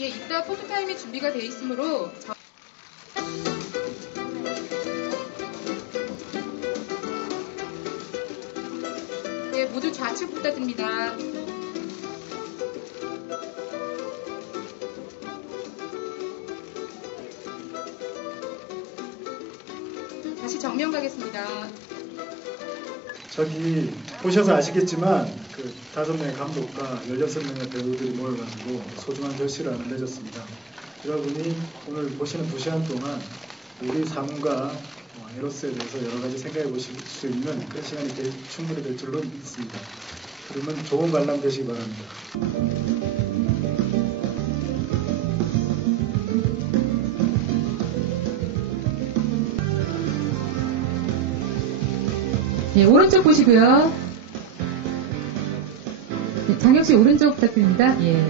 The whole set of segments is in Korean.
예, 이따 포토타임이 준비가 되어 있으므로 저- 예, 모두 좌측 부탁드립니다. 다시 정면 가겠습니다. 저기 보셔서 아시겠지만 그 다섯 명의 감독과 16명의 배우들이 모여가지고 소중한 결실을 하나 맺었습니다. 여러분이 오늘 보시는 두 시간 동안 우리 어, 에로스에 대해서 여러 가지 생각해 보실 수 있는 그런 시간이 될- 충분히 될 줄로 믿습니다. 그러면 좋은 관람 되시기 바랍니다. 예, 오른쪽 보시고요. 예, 장혁 씨 오른쪽 부탁드립니다. 예.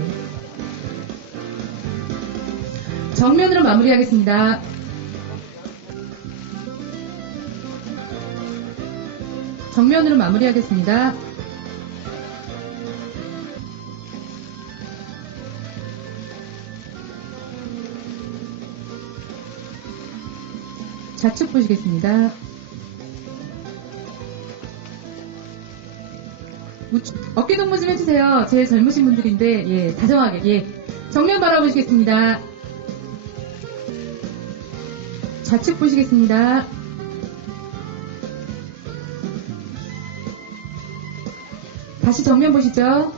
정면으로 마무리하겠습니다. 정면으로 마무리하겠습니다. 좌측 보시겠습니다. 어깨 동무 좀 해주세요. 제일 젊으신 분들인데, 예, 다정하게, 예. 정면 바라보시겠습니다. 좌측 보시겠습니다. 다시 정면 보시죠.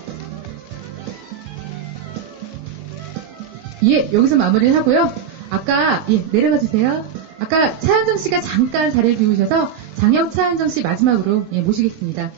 예, 여기서 마무리를 하고요. 아까, 예, 내려가 주세요. 아까 차은정 씨가 잠깐 자리를 비우셔서 장혁 차은정 씨 마지막으로, 예, 모시겠습니다.